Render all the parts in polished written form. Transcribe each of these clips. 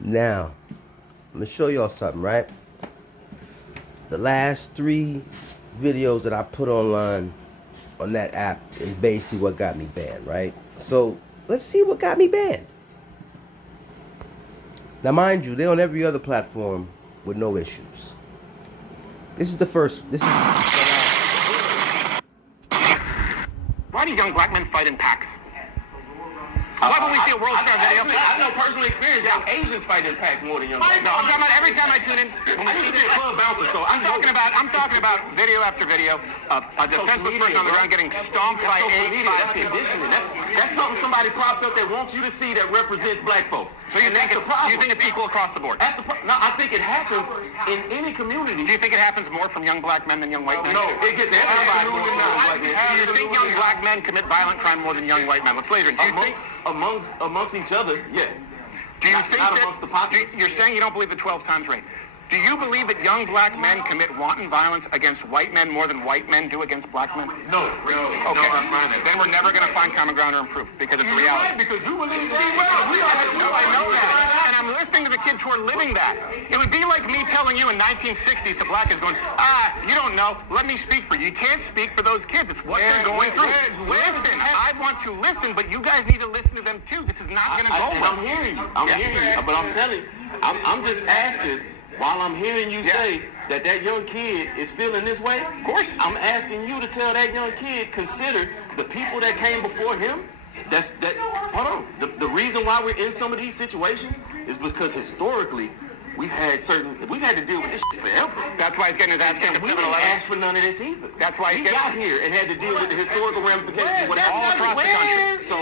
Now, I'm gonna show y'all something, right? The last 3 videos that I put online on that app is basically what got me banned, right? So let's see what got me banned. Now, mind you, they're on every other platform with no issues. This is the first. This is. Why do young black men fight in packs? Why would we see a World Star video? I know personal experience. Young Asians fight in packs more than young black men. No, I'm talking about every time I tune in. When we see this club bouncer, so I'm talking about video after video of a defenseless person on the ground getting stomped by social media. 8, 5 That's people. conditioning. That's something somebody propped up that wants you to see that represents black folks. So you think it's equal across the board? That's the problem. No, I think it happens in any community. Do you think it happens more from young black men than young white men? No, it gets everybody more than young black men. Do you think young black men commit violent crime more than young white men? Let's laser. Do you think amongst each other? Yeah. Do you think not that amongst the populace? you're saying you don't believe the 12 times rate? Do you believe that young black men commit wanton violence against white men more than white men do against black men? No. Okay. I find that. Then we're never going to find common ground or improve because it's a reality. Right, because you believe Steve No, I know that. And I'm listening to the kids who are living that. It would be like me telling you in 1960s to black kids going, you don't know. Let me speak for you. You can't speak for those kids. It's what they're going through. Listen, I want to listen, but you guys need to listen to them too. This is not going to go well. I'm hearing you. But I'm telling you, I'm just asking, while I'm hearing you say that young kid is feeling this way, of course, I'm asking you to tell that young kid, consider the people that came before him. Hold on. The reason why we're in some of these situations is because historically we've had to deal with this shit forever. That's why he's getting his ass kicked at We 7-Eleven. didn't ask for none of this either. That's why he got here and had to deal with the historical ramifications of what happened all across the country. So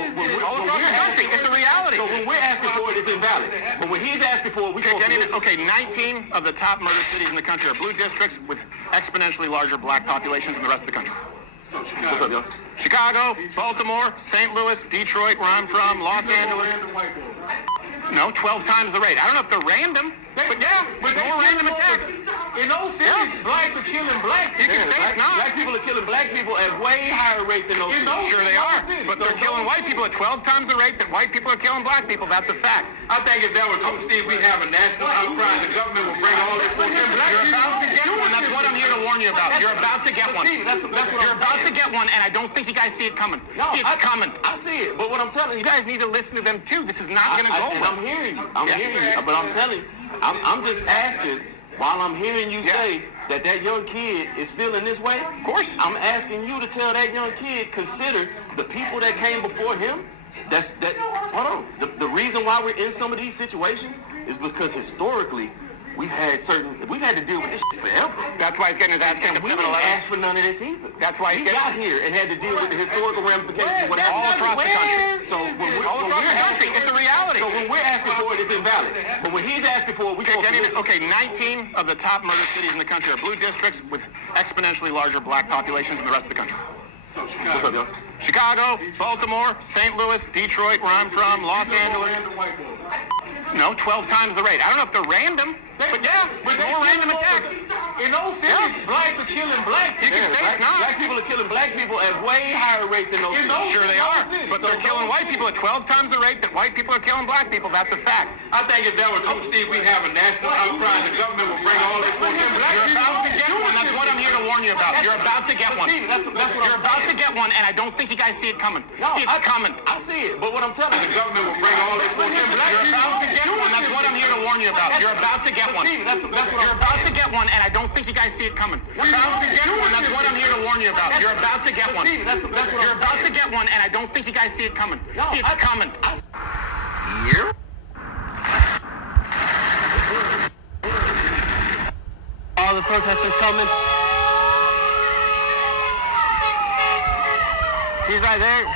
All across the country, it's a reality. So when we're asking for it, it's invalid. But when he's asking for it, we're supposed to listen. Okay, 19 of the top murder cities in the country are blue districts with exponentially larger black populations than the rest of the country. What's up, y'all? Chicago, Baltimore, St. Louis, Detroit, where I'm from, Los Angeles. No, 12 times the rate. I don't know if they're random, but more random attacks. In those cities, blacks are killing black people. You can say it's not. Black people are killing black people at way higher rates in those cities. Sure they are, but they're killing white people at 12 times the rate that white people are killing black people. That's a fact. I think if that were true, Steve, we'd have a national outcry and the government would bring all this force in. You're about to get one. That's what I'm here to warn you about. You're about to get one. Steve, that's what You're about to get one, and I don't think you guys see it coming. No, it's coming. I see it, but what I'm telling you, You guys need to listen to them too. This is not going to go well. I'm hearing you. But I'm telling you, I'm just asking, while I'm hearing you say that young kid is feeling this way, of course, I'm asking you to tell that young kid, consider the people that came before him. Hold on. The reason why we're in some of these situations is because historically we've had to deal with this shit forever. That's why he's getting his ass kicked at We 7-Eleven. didn't ask for none of this either. That's why he got here and had to deal with the historical ramifications of what happened all across the country. So all across the country, it's a reality. So when we're asking for it, it's invalid. But when he's asking for it, we're supposed to listen. Okay, 19 of the top murder cities in the country are blue districts with exponentially larger black populations than the rest of the country. What's up, y'all? Chicago, Baltimore, St. Louis, Detroit, where I'm from, Los Angeles. No, 12 times the rate. I don't know if they're random, but more random attacks. In those cities, blacks are killing black people. You can say it's not. Black people are killing black people at way higher rates in those cities. Sure they are, but they're killing white people at 12 times the rate that white people are killing black people. That's a fact. I think if that were true, Steve, we'd have a national outcry and the government would bring all this force in. You're about to get one. That's what I'm here to warn you about. You're about to get one. Steve, that's what You're about to get one, and I don't think you guys see it coming. It's coming. I see it, but what I'm telling you, the government will bring all this force in. You're about to get one. That's what I'm here to warn you about. You're about to get one. Steve, that's what You're about to get one, and I don't think you guys see it coming. You're about to get one. That's what I'm here to warn you about. You're about to get one. Steve, that's what You're about to get one, and I don't think you guys see it coming. It's coming. Here. All the protesters coming. He's right there.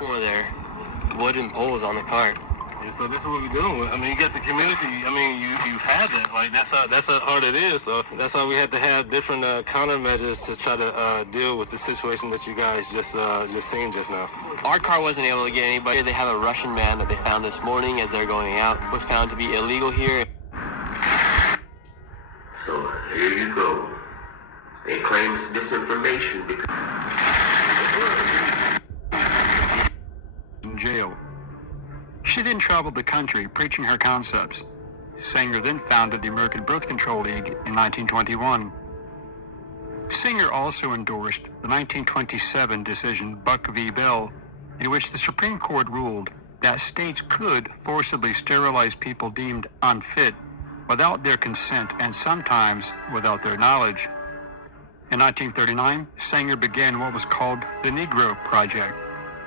Over there, wooden poles on the car. Yeah, so this is what we're dealing with. I mean, you got the community. I mean, you had that. Like that's how hard it is. So that's why we had to have different countermeasures to try to deal with the situation that you guys just seen just now. Our car wasn't able to get anybody. They have a Russian man that they found this morning as they're going out. Was found to be illegal here. So here you go. They claim it's disinformation because in jail. She then traveled the country preaching her concepts. Sanger then founded the American Birth Control League in 1921. Sanger also endorsed the 1927 decision Buck v. Bell, in which the Supreme Court ruled that states could forcibly sterilize people deemed unfit without their consent and sometimes without their knowledge. In 1939, Sanger began what was called the Negro Project,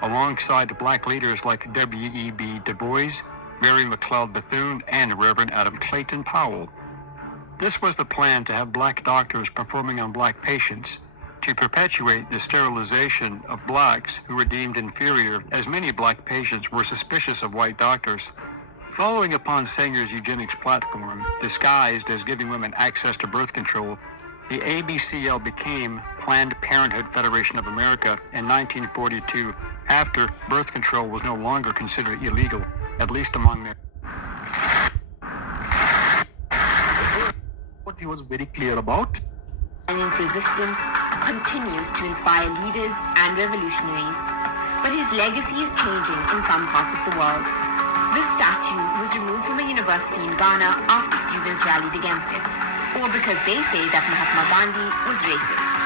alongside black leaders like W.E.B. Du Bois, Mary McLeod Bethune, and Reverend Adam Clayton Powell. This was the plan to have black doctors performing on black patients to perpetuate the sterilization of blacks who were deemed inferior, as many black patients were suspicious of white doctors. Following upon Sanger's eugenics platform, disguised as giving women access to birth control, the ABCL became Planned Parenthood Federation of America in 1942, after birth control was no longer considered illegal, at least among their... What he was very clear about. Violent resistance continues to inspire leaders and revolutionaries, but his legacy is changing in some parts of the world. This statue was removed from a university in Ghana after students rallied against it, or because they say that Mahatma Gandhi was racist.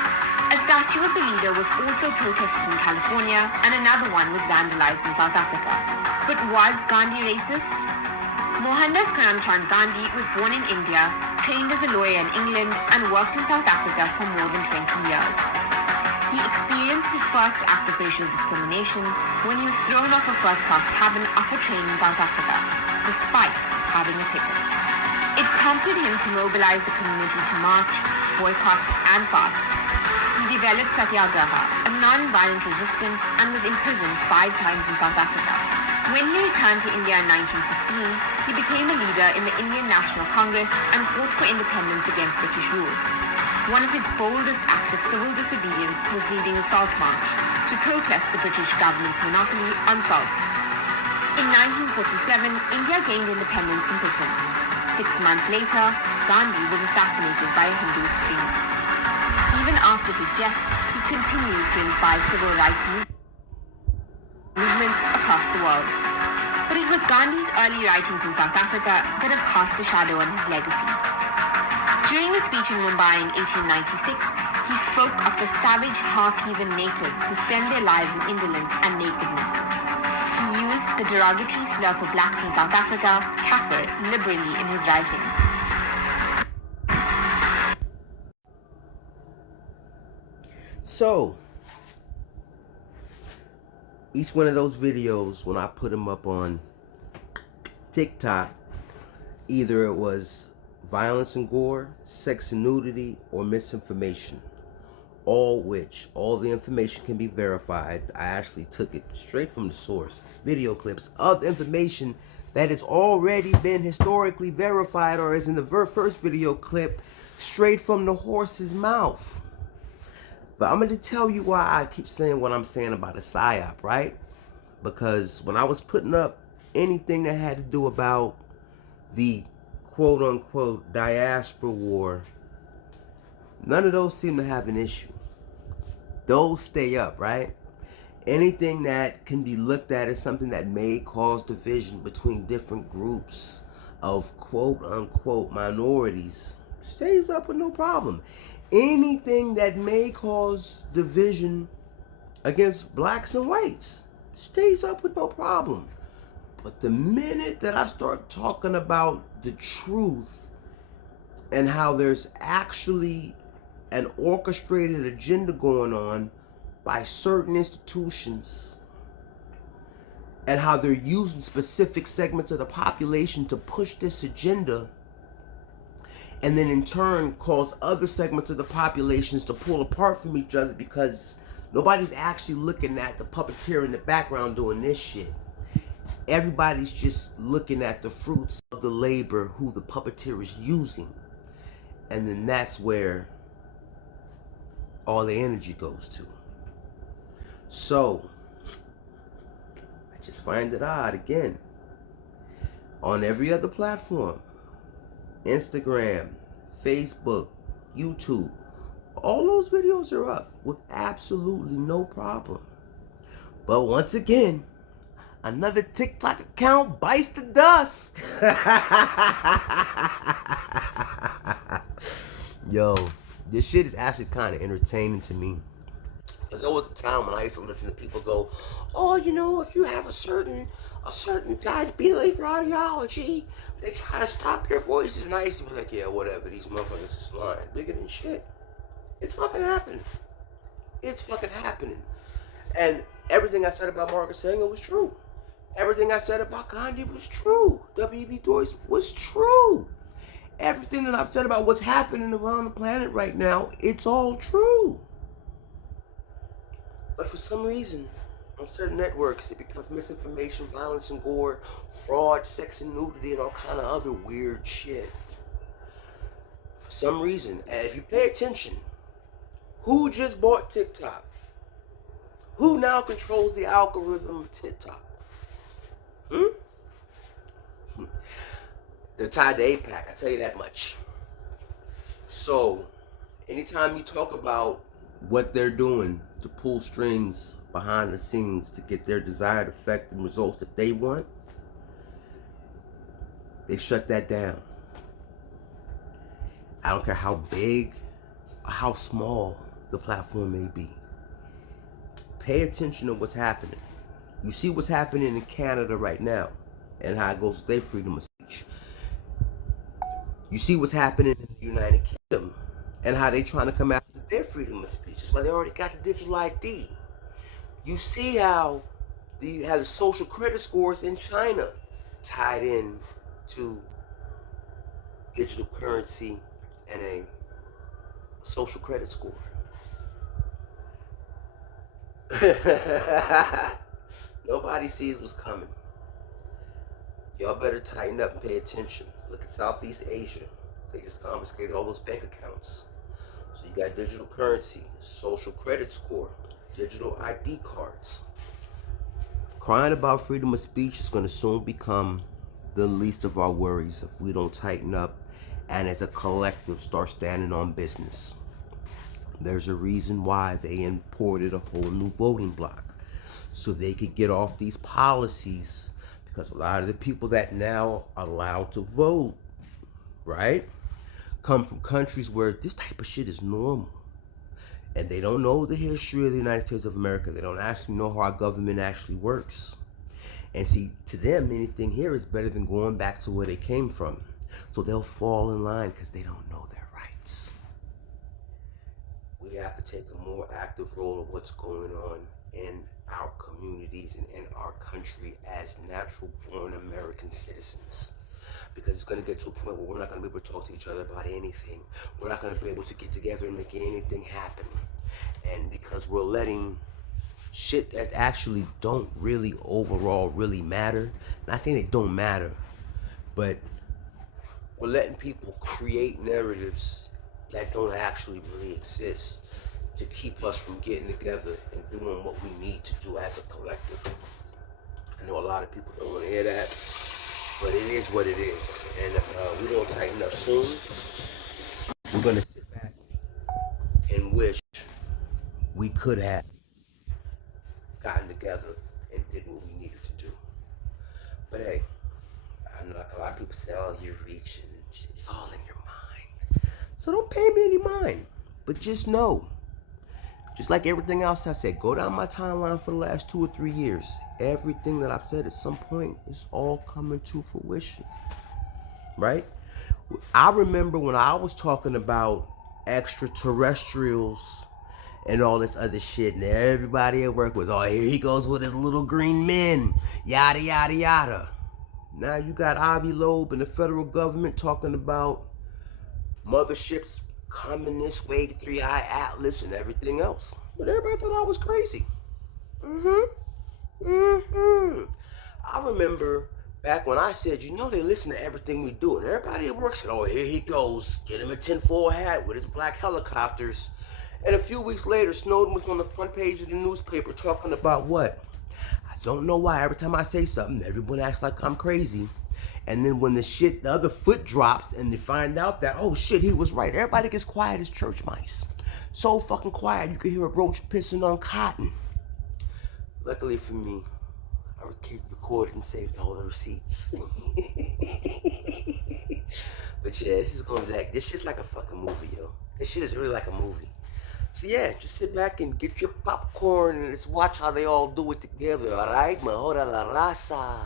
A statue of the leader was also protested in California, and another one was vandalized in South Africa. But was Gandhi racist? Mohandas Karamchand Gandhi was born in India, trained as a lawyer in England, and worked in South Africa for more than 20 years. He experienced his first act of racial discrimination when he was thrown off a first-class cabin of a train in South Africa, despite having a ticket. It prompted him to mobilize the community to march, boycott, and fast. He developed Satyagraha, a non-violent resistance, and was imprisoned 5 times in South Africa. When he returned to India in 1915, he became a leader in the Indian National Congress and fought for independence against British rule. One of his boldest acts of civil disobedience was leading a salt march to protest the British government's monopoly on salt. In 1947, India gained independence from Britain. 6 months later, Gandhi was assassinated by a Hindu extremist. Even after his death, he continues to inspire civil rights movements across the world. But it was Gandhi's early writings in South Africa that have cast a shadow on his legacy. During a speech in Mumbai in 1896, he spoke of the savage half-heathen natives who spend their lives in indolence and nakedness. He used the derogatory slur for blacks in South Africa, Kafir, liberally in his writings. So, each one of those videos, when I put them up on TikTok, either it was violence and gore, sex and nudity, or misinformation. All the information can be verified. I actually took it straight from the source. Video clips of information that has already been historically verified, or as in the first video clip, straight from the horse's mouth. But I'm going to tell you why I keep saying what I'm saying about a PSYOP, right? Because when I was putting up anything that had to do about the quote-unquote diaspora war, none of those seem to have an issue. Those stay up, right? Anything that can be looked at as something that may cause division between different groups of quote-unquote minorities stays up with no problem. Anything that may cause division against blacks and whites stays up with no problem. But the minute that I start talking about the truth and how there's actually an orchestrated agenda going on by certain institutions and how they're using specific segments of the population to push this agenda, and then in turn cause other segments of the populations to pull apart from each other because nobody's actually looking at the puppeteer in the background doing this shit. Everybody's just looking at the fruits of the labor who the puppeteer is using. And then that's where all the energy goes to. So, I just find it odd, again, on every other platform, Instagram, Facebook, YouTube, all those videos are up with absolutely no problem. But once again, another TikTok account bites the dust. Yo, this shit is actually kind of entertaining to me. Because there was a time when I used to listen to people go, oh, you know, if you have a certain belief or ideology, they try to stop your voices. And I used to be like, yeah, whatever, these motherfuckers is lying. Bigger than shit. It's fucking happening. It's fucking happening. And everything I said about Margaret Sanger was true. Everything I said about Gandhi was true. W.E.B. Du Bois was true. Everything that I've said about what's happening around the planet right now, it's all true. But for some reason, on certain networks, it becomes misinformation, violence and gore, fraud, sex and nudity, and all kind of other weird shit. For some reason, and if you pay attention, who just bought TikTok? Who now controls the algorithm of TikTok? They're tied to APAC, I tell you that much. So, anytime you talk about what they're doing to pull strings behind the scenes to get their desired effect and results that they want, they shut that down. I don't care how big or how small the platform may be. Pay attention to what's happening. You see what's happening in Canada right now and how it goes with their freedom of speech. You see what's happening in the United Kingdom and how they trying to come after their freedom of speech. That's why they already got the digital ID. You see how you have the social credit scores in China tied in to digital currency and a social credit score. Nobody sees what's coming. Y'all better tighten up and pay attention. Look at Southeast Asia. They just confiscated all those bank accounts. So you got digital currency, social credit score, digital ID cards. Crying about freedom of speech is going to soon become the least of our worries if we don't tighten up and as a collective start standing on business. There's a reason why they imported a whole new voting block, so they could get off these policies, because a lot of the people that now are allowed to vote, right, come from countries where this type of shit is normal. And they don't know the history of the United States of America. They don't actually know how our government actually works. And see, to them, anything here is better than going back to where they came from. So they'll fall in line because they don't know their rights. We have to take a more active role of what's going on in our communities and in our country as natural-born American citizens. Because it's going to get to a point where we're not going to be able to talk to each other about anything. We're not going to be able to get together and make anything happen. And because we're letting shit that actually don't really overall really matter, not saying they don't matter, but we're letting people create narratives that don't actually really exist to keep us from getting together and doing what we need to do as a collective. I know a lot of people don't want to hear that, but it is what it is. And if we don't tighten up soon, we're going to sit back and wish we could have gotten together and did what we needed to do. But hey, I know like a lot of people say, oh, you're reaching. It's all in your mind. So don't pay me any mind. But just know, just like everything else I said, go down my timeline for the last 2 or 3 years. Everything that I've said at some point is all coming to fruition. Right? I remember when I was talking about extraterrestrials and all this other shit, and everybody at work was, oh, here he goes with his little green men, yada, yada, yada. Now you got Avi Loeb and the federal government talking about motherships coming this way, the 3-Eye Atlas and everything else. But everybody thought I was crazy. I I remember back when I said, you know, they listen to everything we do. And everybody at work said, oh, here he goes. Get him a tinfoil hat with his black helicopters. And a few weeks later, Snowden was on the front page of the newspaper talking about what? I don't know why. Every time I say something, everyone acts like I'm crazy. And then when the other foot drops and they find out that, oh shit, he was right. Everybody gets quiet as church mice. So fucking quiet, you can hear a roach pissing on cotton. Luckily for me, I recorded and saved all the receipts. But yeah, this shit's like a fucking movie, yo. This shit is really like a movie. So yeah, just sit back and get your popcorn and let's watch how they all do it together, alright? Mejora la raza.